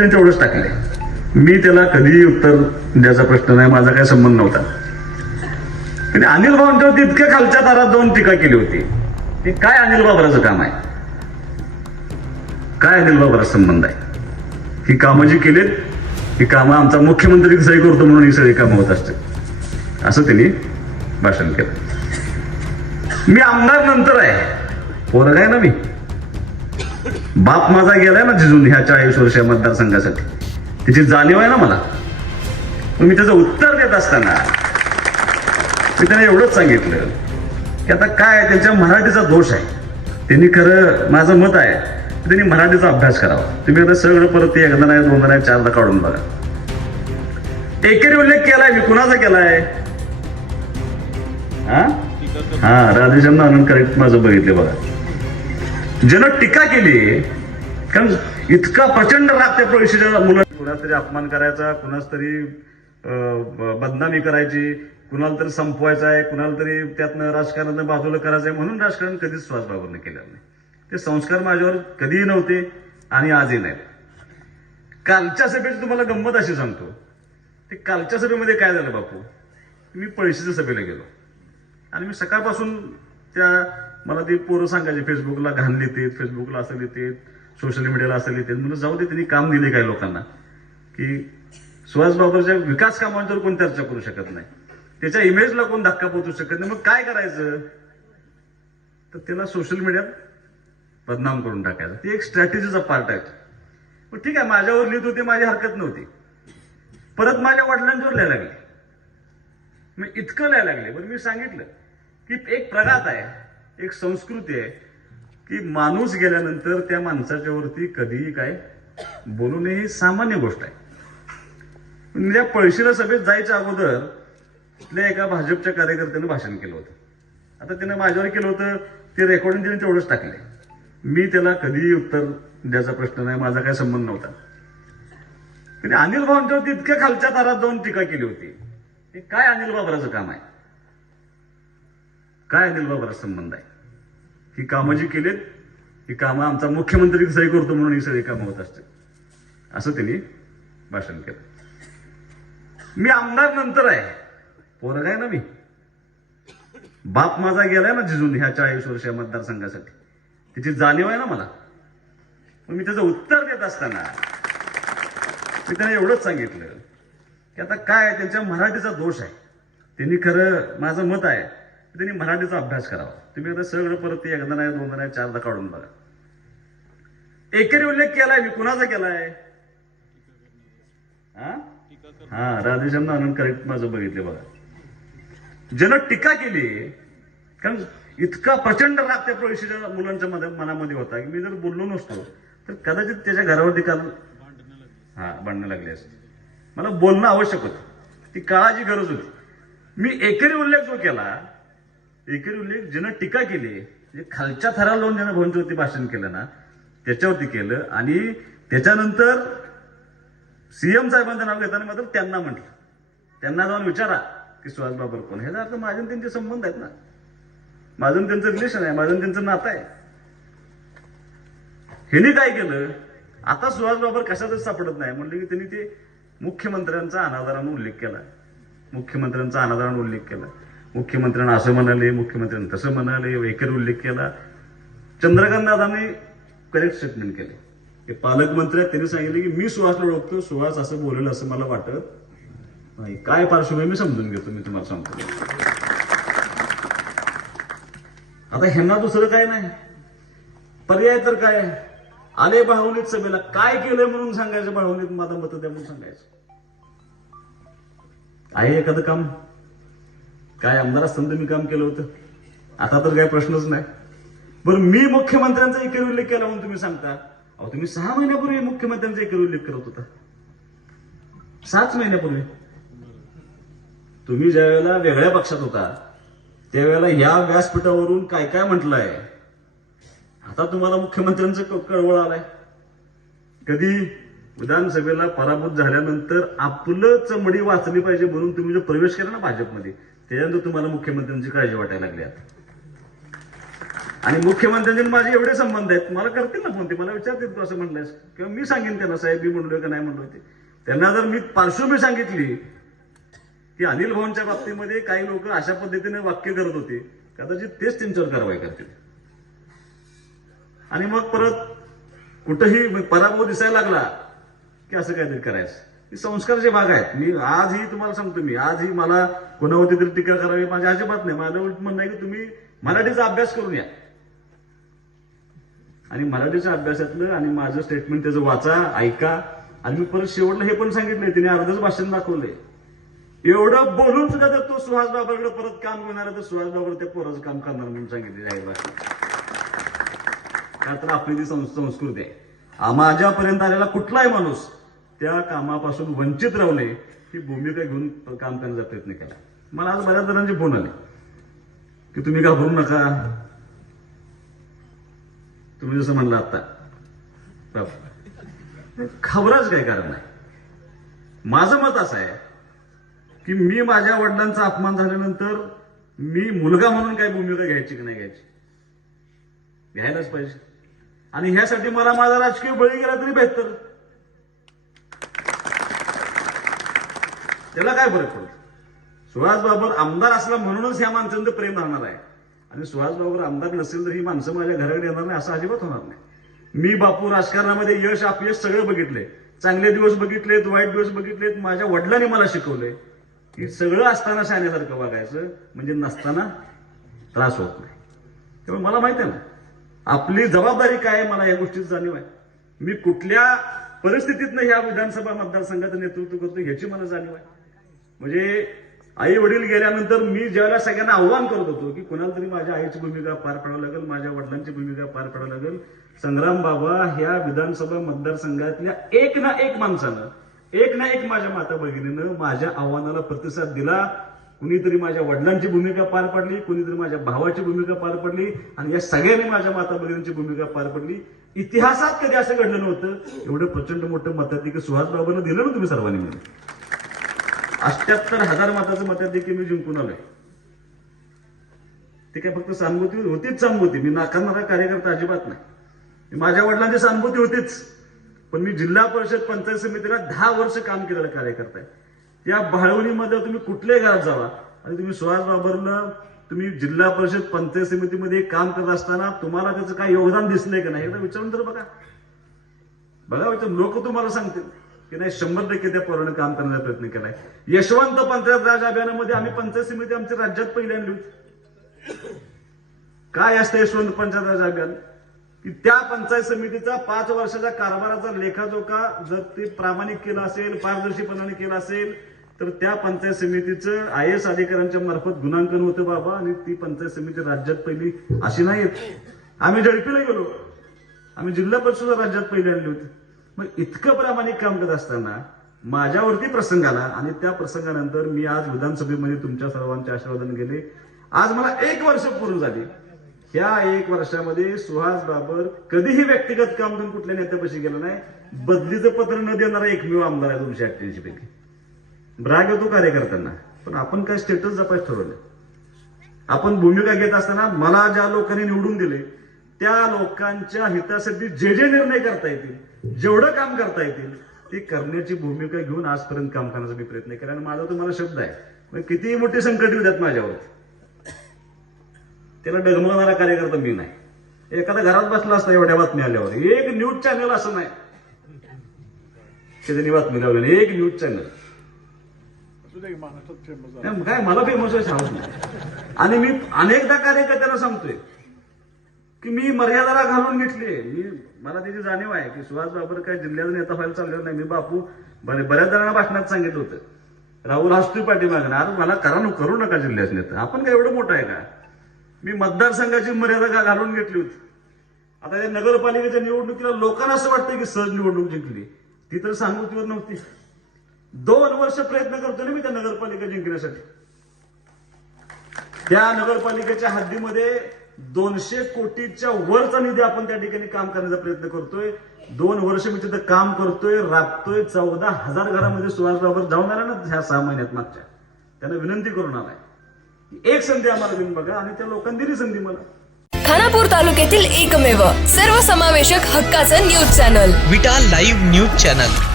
तेवढंच टाकले. मी त्याला कधीही उत्तर द्यायचा प्रश्न नाही, माझा काही संबंध नव्हता. आणि अनिल भाऊंच्यावरती इतक्या खालच्या दारात जाऊन टीका केली होती की काय अनिल बाबराचं काम आहे, काय अनिल बाबराचा संबंध आहे. ही कामं जी केलीत ही कामं आमचा मुख्यमंत्री सही करतो म्हणून ही सगळी कामं होत असते असं त्यांनी भाषण केलं. मी आमदार नंतर आहे, पोरग आहे ना मी. बाप माझा गेलाय ना जिजून ह्या 40 वर्ष मतदारसंघासाठी, त्याची जाणीव आहे ना मला. मी त्याचं उत्तर देत असताना मी त्यांना एवढंच सांगितलं की आता काय त्यांच्या मराठीचा दोष आहे. त्यांनी खरं माझं मत आहे त्यांनी मराठीचा अभ्यास करावा. तुम्ही आता सगळं परत एकदा नाही, दोनदा नाही, चारदा काढून बघा. एकेरी उल्लेख केलाय मी, कुणाचा केलाय? हा राधेश्याम आनंद करेक्ट माझं बघितले बघा. ज्यानं टीका केली, कारण इतका प्रचंड राग त्या प्रवेशाच्या मुलांना कुणाच तरी अपमान करायचा, कुणाच तरी बदनामी करायची, कुणाला तरी संपवायचं आहे, कुणाला तरी त्यातनं राजकारणानं बाजूला करायचं आहे म्हणून राजकारण कधीच सुहास बाबरने केलं नाही. ते संस्कार माझ्यावर कधीही नव्हते आणि आजही नाही. कालच्या सभेची तुम्हाला गंमत अशी सांगतो, ते कालच्या सभेमध्ये काय झालं बापू, मी पळशीच्या सभेला गेलो आणि मी सकाळपासून मला ती पोरं सांगायची फेसबुकला घाण लिहिते, फेसबुकला असं लिहिते, सोशल मीडियाला असं लिहिते. म्हणून जाऊ दे, त्यांनी काम दिले काही लोकांना की सुहास बाबरच्या विकास कामांवर कोण चर्चा करू शकत नाही, त्याच्या इमेजला कोण धक्का पोहोचू शकत नाही. मग काय करायचं, तर त्याला सोशल मीडियात बदनाम करून टाकायचं. ती एक स्ट्रॅटेजीचा पार्ट आहे. मग ठीक आहे, माझ्यावर लिहित होते, माझी हरकत नव्हती. परत माझ्या वडिलांच्यावर लिहायला लागले, मी इतकं लिहायला लागले. पण मी सांगितलं की एक प्रघात आहे, एक संस्कृती आहे की माणूस गेल्यानंतर त्या माणसाच्या वरती कधीही काय बोलू नये, ही सामान्य गोष्ट आहे. त्या पळशीला सभेत जायच्या अगोदर तिथल्या एका भाजपच्या कार्यकर्त्यानं भाषण केलं होतं. आता त्यानं माझ्यावर केलं होतं, ते रेकॉर्डिंग त्यांनी तेवढंच टाकले. मी त्याला कधीही उत्तर द्यायचा प्रश्न नाही, माझा काही संबंध नव्हता. आणि अनिल भाऊंच्यावरती इतक्या खालच्या दारात जाऊन टीका केली होती की काय अनिल बाबराचं काम आहे, काय अनिल बाबराचा संबंध आहे. ही कामं जी केलीत ही कामं आमचा मुख्यमंत्री सही करतो म्हणून ही सगळी कामं होत असते असं त्यांनी भाषण केलं. मी आमदार नंतर आहे, पोरग आहे ना मी. बाप माझा गेलाय ना जिजून ह्या 40 वर्ष मतदारसंघासाठी, त्याची जाणीव आहे ना मला. मी त्याचं उत्तर देत असताना मी त्यांना एवढंच सांगितलं की आता काय त्यांच्या मराठीचा दोष आहे. त्यांनी खरं माझं मत आहे त्यांनी मराठीचा अभ्यास करावा. तुम्ही आता सगळं परत एकदा नाही, दोनदा नाही, चारदा काढून बघा. एकेरी उल्लेख केलाय मी, कुणाचा केलाय? हा राधेश्याम आनंद करेक्ट माझं बघितले बघा. ज्यानं टीका केली, कारण इतका प्रचंड राग त्या प्रवेशाच्या मुलांच्या मनामध्ये होता की मी जर बोललो नसतो तर कदाचित त्याच्या घरावरती काल भांडणं लागली असते. मला बोलणं आवश्यक होतं, ती काळाची गरज होती. मी एकेरी उल्लेख जो केला, एकेरी उल्लेख ज्यानं टीका केली, म्हणजे खालच्या थराला लावून ज्यानं भाऊंच्यावरती भाषण केलं ना त्याच्यावरती केलं. आणि त्याच्यानंतर सीएम साहेबांचं नाव घेताना मात्र त्यांना म्हटलं, त्यांना जाऊन विचारा की सुहास बाबर कोण. ह्याचा अर्थ माझे त्यांचे संबंध आहेत ना, माझं त्यांचं रिलेशन आहे, माझं त्यांचं नातं आहे. ह्यांनी काय केलं, आता सुहास बाबर कशातच सापडत नाही म्हणलं की त्यांनी ते मुख्यमंत्र्यांचा अनादरानं उल्लेख केला, मुख्यमंत्र्यांचा अनादरानं उल्लेख केला. मुख्यमंत्र्यांना असं म्हणाले, मुख्यमंत्र्यांना तसं म्हणाले, एकेरी उल्लेख केला. चंद्रकांत दादांनी करेक्ट स्टेटमेंट केले. ते पालकमंत्री आहेत, त्यांनी सांगितले की मी सुहासला ओळखतो, सुहास असं बोलेल असं मला वाटत नाही. काय पार्श्वभूमी मी समजून घेतो, मी तुम्हाला सांगतो. आता ह्यांना दुसरं काय नाही, पर्याय तर काय आले भावनीत सभेला, काय केलंय म्हणून सांगायचं, भावनीत माझं मत द्या म्हणून सांगायचं. आहे एखादं काम, काय आमदार असताना मी काम केलं होतं, आता तर काही प्रश्नच नाही. बरं, मी मुख्यमंत्र्यांचा एकेरी उल्लेख केला म्हणून तुम्ही सांगता. अहो, तुम्ही 6 महिन्यापूर्वी मुख्यमंत्र्यांचा एकेरी उल्लेख करत होता, 6 महिन्यापूर्वी. तुम्ही ज्या वेळेला वेगळ्या पक्षात होता त्यावेळेला या व्यासपीठावरून काय काय म्हटलंय. आता तुम्हाला मुख्यमंत्र्यांचं कळवळ आलाय. कधी विधानसभेला पराभूत झाल्यानंतर आपलं चमडी वाचली पाहिजे म्हणून तुम्ही जो प्रवेश केला ना भाजपमध्ये, त्याच्यानंतर तुम्हाला मुख्यमंत्र्यांची काळजी वाटायला लागली. आता आणि मुख्यमंत्र्यांचे माझे एवढे संबंध आहेत, मला करतील ना फोन, ते मला विचारतील तू असं म्हणलंयस किंवा मी सांगेन त्यांना साहेब मी म्हणलोय का नाही म्हणलोय ते. त्यांना जर मी पार्श्वभूमी सांगितली की अनिल भाऊंच्या बाबतीमध्ये काही लोक अशा पद्धतीने वाक्य करत होते, कदाचित तेच त्यांच्यावर कारवाई करतील. आणि मग परत कुठंही पराभव दिसायला लागला की असं काहीतरी करायचं. हे संस्काराचे भाग आहेत. मी आजही तुम्हाला सांगतो, मी आजही मला कोणावरती तरी टीका करावी माझ्या अजिबात नाही. माझं उलट म्हणणं आहे की तुम्ही मराठीचा अभ्यास करून या आणि मराठीच्या अभ्यासातलं आणि माझं स्टेटमेंट त्याचं वाचा, ऐका. आणि मी परत शेवटला हे पण सांगितलंय, तिने अर्धच भाषण दाखवलंय. एवढं बोलून सुद्धा जर तो सुहास बाबरकडे परत काम घेणार तर सुहास बाबर त्या पोराचं काम करणार म्हणून सांगितले जाहीर भाषण. का तर आपली ती संस्कृती आहे. माझ्यापर्यंत आलेला कुठलाही माणूस त्या कामापासून वंचित राहणे ही भूमिका घेऊन काम करण्याचा प्रयत्न केला. मला आज बऱ्याच जणांचे फोन आले की तुम्ही घाबरू नका, तुम्ही जसं म्हणलं आता, घाबराच काय कारण नाही. माझं मत असं आहे की मी माझ्या वडिलांचा अपमान झाल्यानंतर मी मुलगा म्हणून काय भूमिका घ्यायची की नाही घ्यायची, घ्यायलाच पाहिजे. आणि ह्यासाठी मला माझा राजकीय बळी गेला तरी बेहतर. त्याला काय फरक पडतो. सुहास बाबर आमदार असला म्हणूनच ह्या माणसांचं प्रेम राहणार आहे. आणि सुहास बाबर आमदार नसेल तर ही माणसं माझ्या घराकडे येणार नाही असं अजिबात होणार नाही. मी बापू राजकारणामध्ये यश अपयश सगळं बघितले, चांगले दिवस बघितलेत, वाईट दिवस बघितलेत. माझ्या वडिलांनी मला शिकवलंय की सगळं असताना शाण्यासारखं वागायचं, म्हणजे नसताना त्रास होत नाही. त्यामुळे मला माहिती आहे ना आपली जबाबदारी काय आहे, मला या गोष्टीची जाणीव आहे. मी कुठल्या परिस्थितीतनं ह्या विधानसभा मतदारसंघाचं नेतृत्व करतो ह्याची मला जाणीव आहे. म्हणजे आई वडील गेल्यानंतर मी ज्यावेळेला सगळ्यांना आव्हान करत होतो की कुणाला तरी माझ्या आईची भूमिका पार पाडावी लागेल, माझ्या वडिलांची भूमिका पार पाडावी लागेल, संग्राम बाबा ह्या विधानसभा मतदारसंघातल्या एक ना एक माणसानं, एक ना एक माझ्या माता भगिनीनं माझ्या आव्हानाला प्रतिसाद दिला. कुणीतरी माझ्या वडिलांची भूमिका पार पडली, कुणीतरी माझ्या भावाची भूमिका पार पडली आणि या सगळ्यांनी माझ्या माता भगिनींची भूमिका पार पडली. इतिहासात कधी असं घडलं नव्हतं. एवढं प्रचंड मोठं मताधिक्य सुहास बाबांना दिलं ना तुम्ही सर्वांनी मिळून. 78,000 मताचं मताधिक्य मी जिंकून आलोय. ते काय फक्त सहानुभूती होतीच, सहानुभूती मी नाकारणारा कार्यकर्ता अजिबात नाही. माझ्या वडिलांची सहानुभूती होतीच, पण मी जिल्हा परिषद पंचायत समितीला 10 वर्ष काम केलेला कार्यकर्ता आहे. या भाळवणीमध्ये तुम्ही कुठल्याही घरात जावा आणि तुम्ही सुहास बाबरला तुम्ही जिल्हा परिषद पंचायत समितीमध्ये काम करत असताना तुम्हाला त्याचं काय योगदान दिसलंय का नाही एकदा विचारून तर बघा. विचार लोक तुम्हाला सांगतील की नाही 100% त्या पोराने काम करण्याचा प्रयत्न केलाय. यशवंत पंचायत राज अभियानामध्ये आम्ही पंचायत समिती आमच्या राज्यात पहिली आणली होती. काय असतं यशवंत पंचायत राज अभियान की त्या पंचायत समितीचा 5 वर्षाच्या कारभाराचा लेखाजोखा जर ते प्रामाणिक केला असेल, पारदर्शीपणाने केला असेल तर त्या पंचायत समितीचं IAS अधिकाऱ्यांच्या मार्फत गुणांकन होतं बाबा. आणि ती पंचायत समिती राज्यात पहिली अशी नाही. आम्ही झडपीला गेलो, आम्ही जिल्हा परिषद राज्यात पहिली आणली होती. मग इतकं प्रामाणिक काम करत असताना माझ्यावरती प्रसंग आला आणि त्या प्रसंगानंतर मी आज विधानसभेमध्ये तुमच्या सर्वांच्या आशीर्वादाने गेले. आज मला 1 वर्ष पूर्ण झाली. ह्या 1 वर्षामध्ये सुहास बाबर कधीही व्यक्तिगत काम करून कुठल्या नेत्यापाशी गेला नाही. बदलीचं पत्र न देणारा एकमेव आमदार आहे 288 पैकी. राग येतो कार्यकर्त्यांना, पण आपण काय स्टेटस जपायचं ठरवलं. आपण भूमिका घेत असताना मला ज्या लोकांनी निवडून दिले त्या लोकांच्या हितासाठी जे जे निर्णय करता येतील, जेवढं काम करता येतील ते करण्याची भूमिका घेऊन आजपर्यंत काम करण्याचा मी प्रयत्न केला. आणि माझा तुम्हाला शब्द आहे, कितीही मोठी संकट येऊ द्यात माझ्यावर, त्याला डगमगणारा कार्यकर्ता मी नाही. एखादा घरात बसला असता एवढ्या बातम्या आल्यावर, एक न्यूज चॅनल असं नाही त्याच्यानी बातमी लावली, एक न्यूज चॅनल काय मला फेमस सांगत नाही. आणि मी अनेकदा कार्यकर्त्यांना सांगतोय की मी मर्यादाला घालून घेतली. मला त्याची जाणीव आहे की सुहास बाबर काय जिल्ह्याचा नेता व्हायला चाललेला नाही. मी बापू बऱ्याच जणांना भाषणात सांगितलं होतं, राहुल हसतोय पाठीमागणं, अरे मला करू नका जिल्ह्याचं नेता, आपण काय एवढं मोठं आहे का. मी मतदारसंघाची मर्यादा घालून घेतली होती. आता या नगरपालिकेच्या निवडणुकीला लोकांना असं वाटतं की सहज निवडणूक जिंकली, ती तर सहानुभूतीवर नव्हती. 2 वर्ष प्रयत्न करतो ना मी त्या नगरपालिका जिंकण्यासाठी. त्या नगरपालिकेच्या हद्दीमध्ये 200 कोटीच्या वरचा निधी आपण त्या ठिकाणी काम करण्याचा प्रयत्न करतोय. 2 वर्ष मी तिथं काम करतोय, राबतोय. 14,000 घरामध्ये सुहास बाबर जाऊन आला ना ह्या 6 महिन्यात मागच्या. त्यांना विनंती करून आलाय, एक संधी आम्हाला देऊन बघा. आणि त्या लोकांनी दिली संधी मला. खानापूर तालुक्यातील एकमेव सर्वसमावेशक हक्काचं न्यूज चॅनल विटा लाईव्ह न्यूज चॅनल.